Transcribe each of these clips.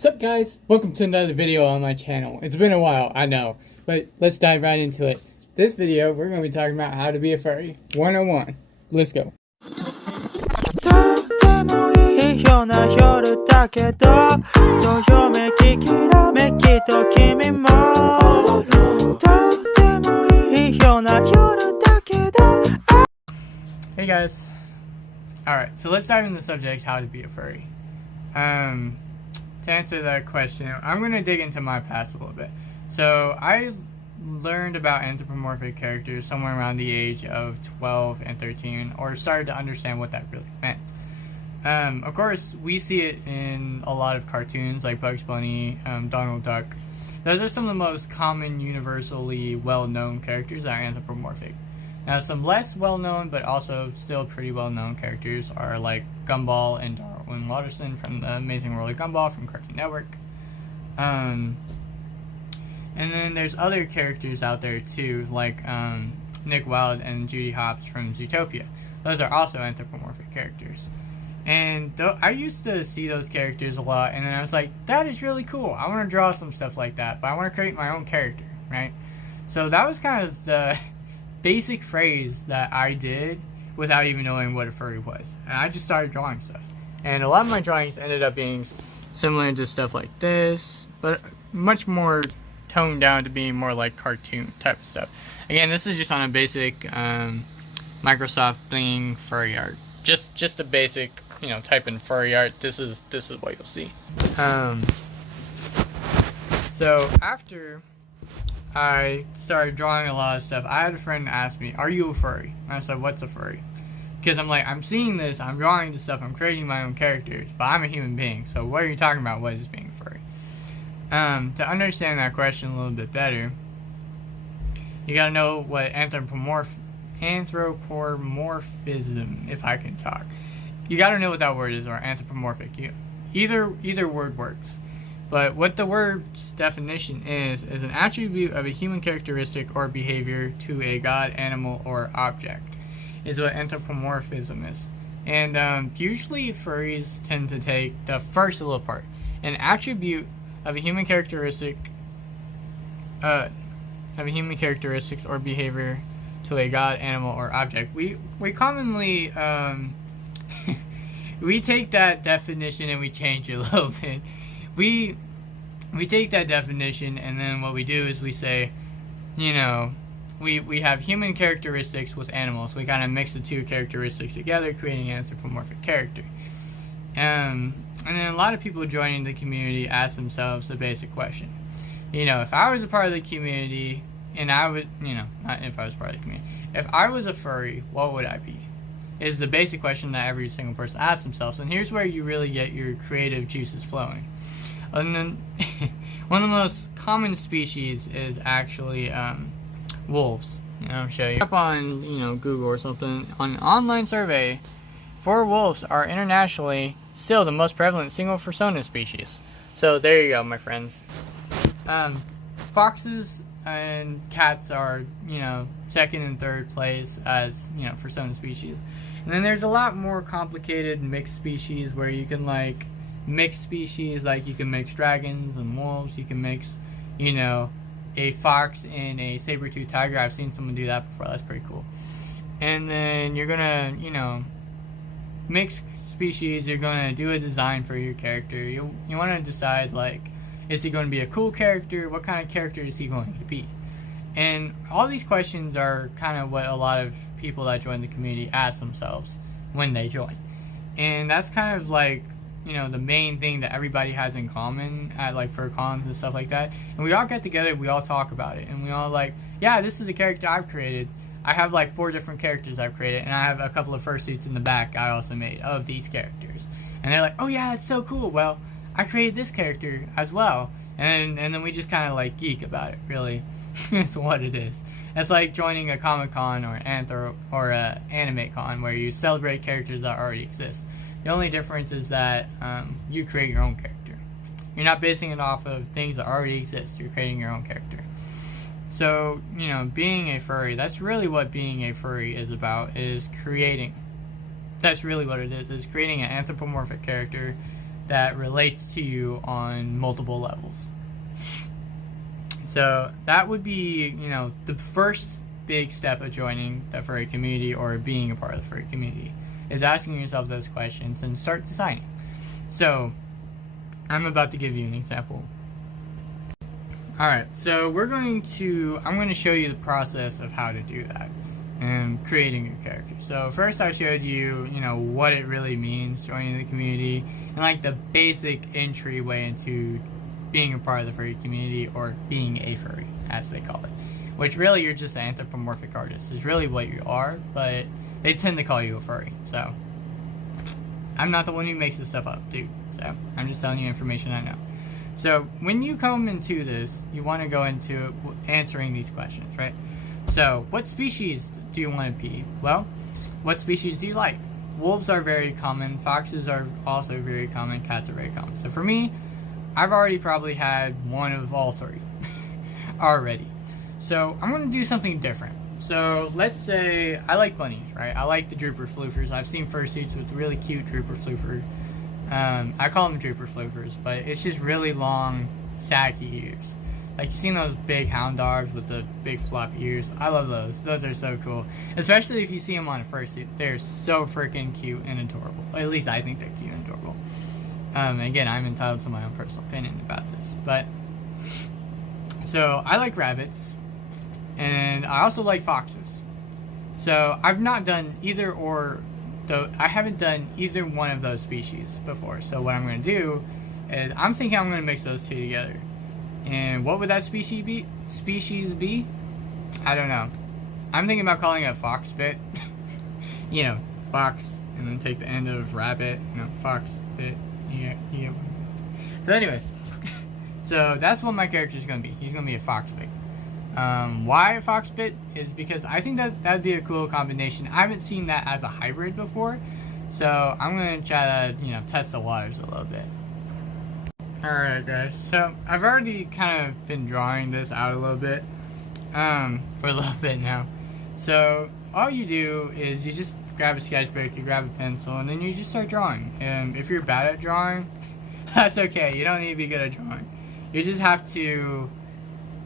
Sup guys, welcome to another video on my channel. It's been a while, I know, but let's dive right into it. This video, we're going to be talking about how to be a furry 101. Let's go. Hey guys. Alright, so let's dive into the subject, how to be a furry. To answer that question, I'm going to dig into my past a little bit. So, I learned about anthropomorphic characters somewhere around the age of 12 and 13, or started to understand what that really meant. Of course, we see it in a lot of cartoons like Bugs Bunny, Donald Duck. Those are some of the most common, universally well-known characters that are anthropomorphic. Now, some less well-known, but also still pretty well-known characters are like Gumball and Darwin Watterson from The Amazing World of Gumball from Cartoon Network. And then there's other characters out there too, like Nick Wilde and Judy Hopps from Zootopia. Those are also anthropomorphic characters. And I used to see those characters a lot, and then I was like, that is really cool. I want to draw some stuff like that, but I want to create my own character, right? So that was kind of the basic phrase that I did without even knowing what a furry was. And I just started drawing stuff. And a lot of my drawings ended up being similar to stuff like this, but much more toned down to being more like cartoon type of stuff. Again, this is just on a basic Microsoft Bing furry art. Just a basic, type in furry art. This is what you'll see. So after I started drawing a lot of stuff, I had a friend ask me, are you a furry? And I said, what's a furry? Because I'm like, I'm seeing this, I'm drawing this stuff, I'm creating my own characters, but I'm a human being, so what are you talking about? What is being a furry? To understand that question a little bit better, you gotta know what anthropomorphism, if I can talk. You gotta know what that word is, or anthropomorphic. Either word works. But what the word's definition is an attribute of a human characteristic or behavior to a god, animal, or object, is what anthropomorphism is. And usually furries tend to take the first little part, an attribute of a human characteristic, or behavior to a god, animal, or object. We commonly we take that definition and we change it a little bit. We take that definition, and then what we do is we say, we have human characteristics with animals. We kind of mix the two characteristics together, creating an anthropomorphic character. And then a lot of people joining the community ask themselves the basic question. If I was a part of the community, and I would, not if I was part of the community, if I was a furry, what would I be? Is the basic question that every single person asks themselves. And here's where you really get your creative juices flowing. And then one of the most common species is actually wolves. I'll show you. Up on Google or something, on an online survey, 4 wolves are internationally still the most prevalent single persona species. So there you go, my friends. Foxes and cats are second and third place as persona species. And then there's a lot more complicated mixed species where you can mixed species, like you can mix dragons and wolves. You can mix a fox and a saber-toothed tiger. I've seen someone do that before. That's pretty cool. And then you're gonna mix species. You're gonna do a design for your character. You want to decide, is he going to be a cool character? What kind of character is he going to be? And all these questions are kind of what a lot of people that join the community ask themselves when they join. And that's kind of the main thing that everybody has in common at FurCons and stuff like that. And we all get together, we all talk about it, and we all yeah, this is a character I've created. I have 4 different characters I've created, and I have a couple of fursuits in the back I also made of these characters. And they're like, oh yeah, that's so cool. Well, I created this character as well. And then we just kind of geek about it, really. It's what it is. It's like joining a Comic-Con or a Anime Con where you celebrate characters that already exist. The only difference is that you create your own character. You're not basing it off of things that already exist. You're creating your own character. So, being a furry, that's really what being a furry is about, is creating. That's really what it is creating an anthropomorphic character that relates to you on multiple levels. So that would be, you know, the first big step of joining the furry community or being a part of the furry community, is asking yourself those questions and start designing. So I'm about to give you an example. Alright, so I'm going to show you the process of how to do that and creating your character. So first I showed you, you know, what it really means joining the community and like the basic entryway into being a part of the furry community, or being a furry, as they call it. Which really, you're just an anthropomorphic artist, is really what you are, but they tend to call you a furry. So I'm not the one who makes this stuff up, dude. So I'm just telling you information I know. So when you come into this, you want to go into answering these questions, right? So what species do you want to be? Well, what species do you like? Wolves are very common. Foxes are also very common. Cats are very common. So for me, I've already probably had one of all three already. So I'm going to do something different. So let's say I like bunnies, right? I like the drooper floofers. I've seen fursuits with really cute drooper floofer. I call them drooper floofers, but it's just really long, saggy ears. Like, you've seen those big hound dogs with the big floppy ears? I love those. Those are so cool. Especially if you see them on a fursuit. They're so freaking cute and adorable. At least I think they're cute and adorable. Again, I'm entitled to my own personal opinion about this. But, so, I like rabbits. And I also like foxes. So, I've not done either or, though I haven't done either one of those species before. So, what I'm going to do is, I'm thinking I'm going to mix those two together. And what would that species be? I don't know. I'm thinking about calling it a fox bit. You know, fox, and then take the end of rabbit. You know, fox bit. Yeah. So anyways, so that's what my character is going to be. He's going to be a fox bit. Why a fox bit is because I think that'd be a cool combination. I haven't seen that as a hybrid before, so I'm going to try to, you know, test the waters a little bit. Alright guys, so I've already kind of been drawing this out a little bit, for a little bit now. So all you do is you just grab a sketchbook, you grab a pencil, and then you just start drawing. And if you're bad at drawing, that's okay, you don't need to be good at drawing. You just have to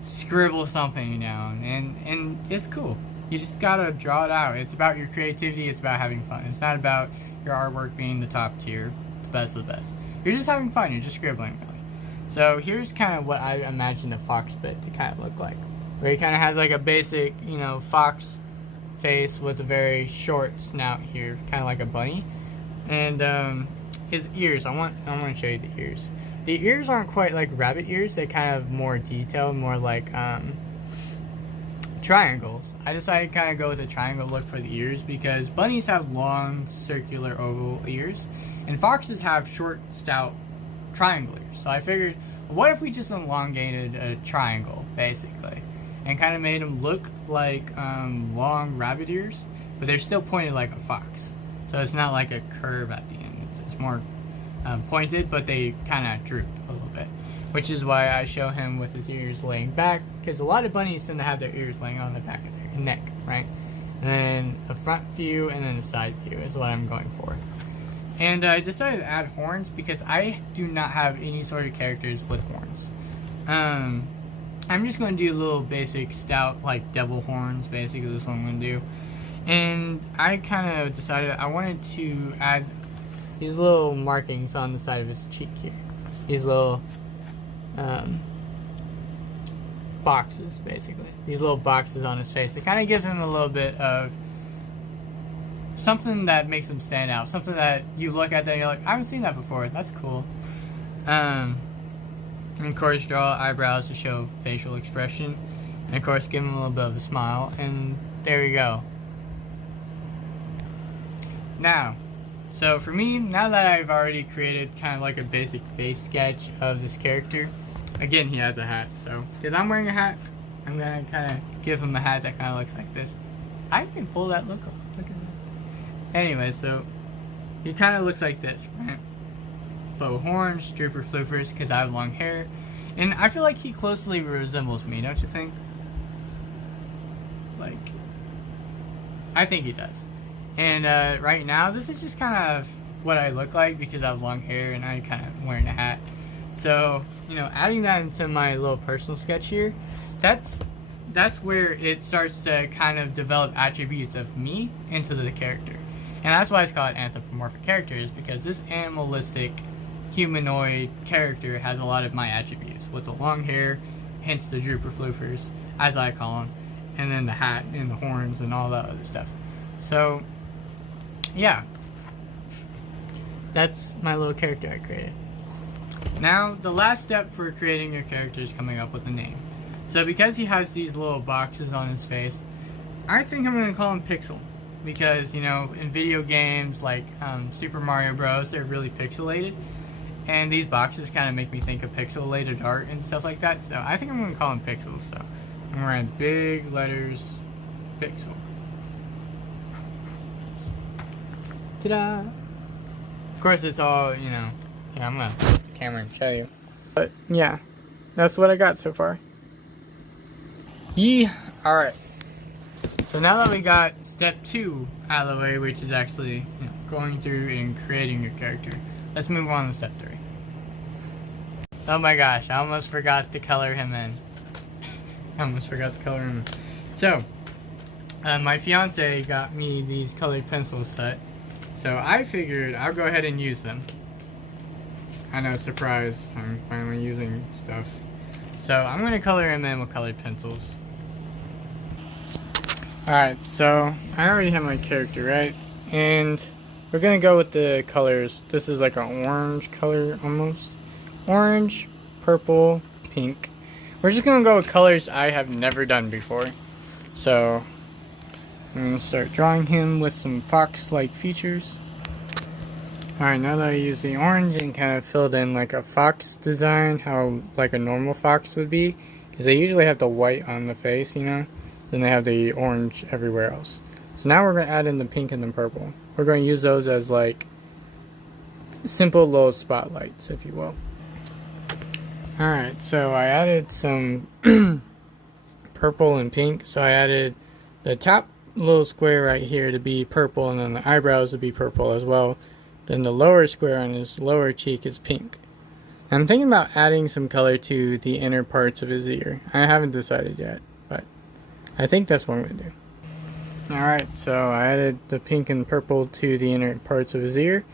scribble something down, and it's cool. You just gotta draw it out. It's about your creativity, it's about having fun. It's not about your artwork being the top tier, the best of the best. You're just having fun, you're just scribbling, really. So here's kind of what I imagine a fox bit to kind of look like. Where he kind of has like a basic, you know, fox face with a very short snout here, kind of like a bunny. And his ears, I want to show you the ears. The ears aren't quite like rabbit ears, they're kind of more detailed, more like triangles. I decided to kind of go with a triangle look for the ears because bunnies have long, circular, oval ears. And foxes have short, stout triangle ears. So I figured, what if we just elongated a triangle, basically, and kind of made them look like long rabbit ears, but they're still pointed like a fox. So it's not like a curve at the end. It's more pointed, but they kind of droop a little bit. Which is why I show him with his ears laying back, because a lot of bunnies tend to have their ears laying on the back of their neck, right? And then a front view and then a side view is what I'm going for. And I decided to add horns because I do not have any sort of characters with horns. I'm just going to do little basic stout, like devil horns, basically this is what I'm going to do. And I kind of decided I wanted to add these little markings on the side of his cheek here. These little boxes, basically. These little boxes on his face. They kind of give him a little bit of something that makes him stand out. Something that you look at that and you're like, I haven't seen that before. That's cool. And of course, draw eyebrows to show facial expression. And of course, give him a little bit of a smile. And there we go. Now, so for me, now that I've already created kind of like a basic face sketch of this character, again, he has a hat. So, because I'm wearing a hat, I'm going to kind of give him a hat that kind of looks like this. I can pull that look off. Look at that. Anyway, so he kind of looks like this, right? But with horns, drooper floofers, because I have long hair. And I feel like he closely resembles me, don't you think? Like, I think he does. And right now, this is just kind of what I look like because I have long hair and I kind of wearing a hat. So, you know, adding that into my little personal sketch here, that's where it starts to kind of develop attributes of me into the character. And that's why it's called anthropomorphic characters, because this animalistic humanoid character has a lot of my attributes, with the long hair, hence the drooper floofers, as I call them, and then the hat and the horns and all that other stuff. So, yeah. That's my little character I created. Now, the last step for creating your character is coming up with a name. So because he has these little boxes on his face, I think I'm going to call him Pixel. Because, you know, in video games like Super Mario Bros, they're really pixelated. And these boxes kind of make me think of pixelated art and stuff like that. So I think I'm going to call him Pixel. So I'm going to write big letters, Pixel. Ta-da! Of course, it's all, you know, yeah, I'm going to put the camera and show you. But, yeah, that's what I got so far. Yeah, alright. So now that we got step 2 out of the way, which is actually, you know, going through and creating your character, let's move on to step 3. Oh my gosh, I almost forgot to color him in. So, my fiance got me these colored pencil set. So I figured I'll go ahead and use them. I know, surprise, I'm finally using stuff. So I'm going to color him in with colored pencils. Alright, so I already have my character, right? And we're going to go with the colors. This is like an orange color almost. Orange, purple, pink. We're just going to go with colors I have never done before. So I'm going to start drawing him with some fox-like features. Alright, now that I use the orange and kind of filled in like a fox design, how like a normal fox would be, because they usually have the white on the face, you know, then they have the orange everywhere else. So now we're going to add in the pink and the purple. We're going to use those as like simple little spotlights, if you will. Alright, so I added some purple and pink. So I added the top little square right here to be purple, and then the eyebrows would be purple as well. Then the lower square on his lower cheek is pink. I'm thinking about adding some color to the inner parts of his ear. I haven't decided yet, but I think that's what I'm going to do. Alright, so I added the pink and purple to the inner parts of his ear.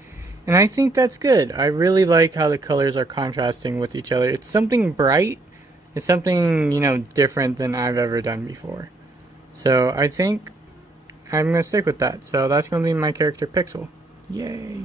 And I think that's good. I really like how the colors are contrasting with each other. It's something bright. It's something, you know, different than I've ever done before. So I think I'm going to stick with that. So that's going to be my character Pixel. Yay.